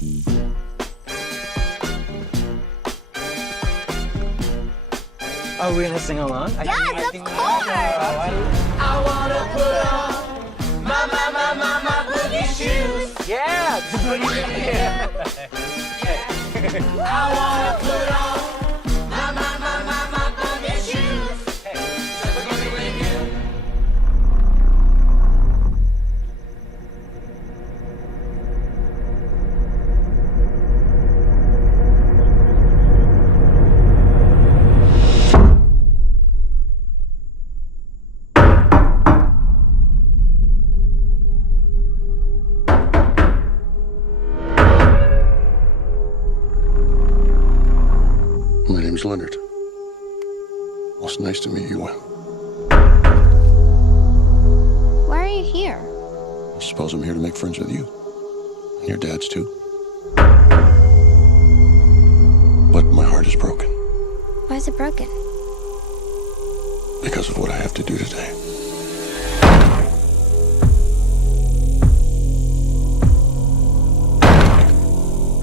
Are we gonna sing along? Yes, of course! I wanna put on my boogie shoes. Yeah! I wanna put on my boogie shoes. So we're gonna be with you. My name's Leonard. Well, it's nice to meet you, Wim. Why are you here? I suppose I'm here to make friends with you. And your dad's too. But my heart is broken Why is it broken? because of what I have to do today.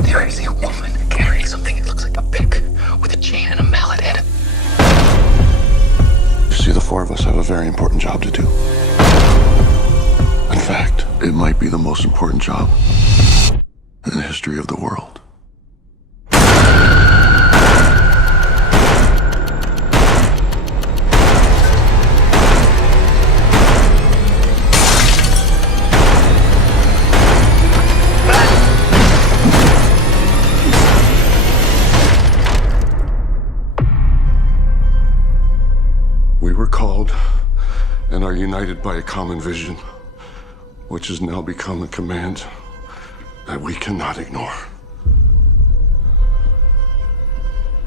There is a woman carrying something that looks like a pick with a chain and a mallet head. You see, the four of us have a very important job to do. In fact, it might be the most important job in the history of the world. We were called and are united by a common vision, which has now become a command that we cannot ignore.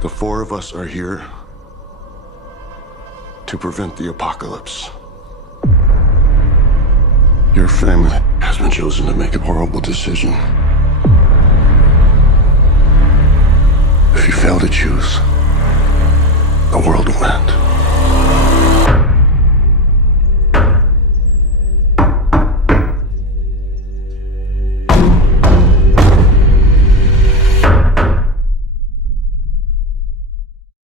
The four of us are here to prevent the apocalypse. Your family has been chosen to make a horrible decision. If you fail to choose, the world will end.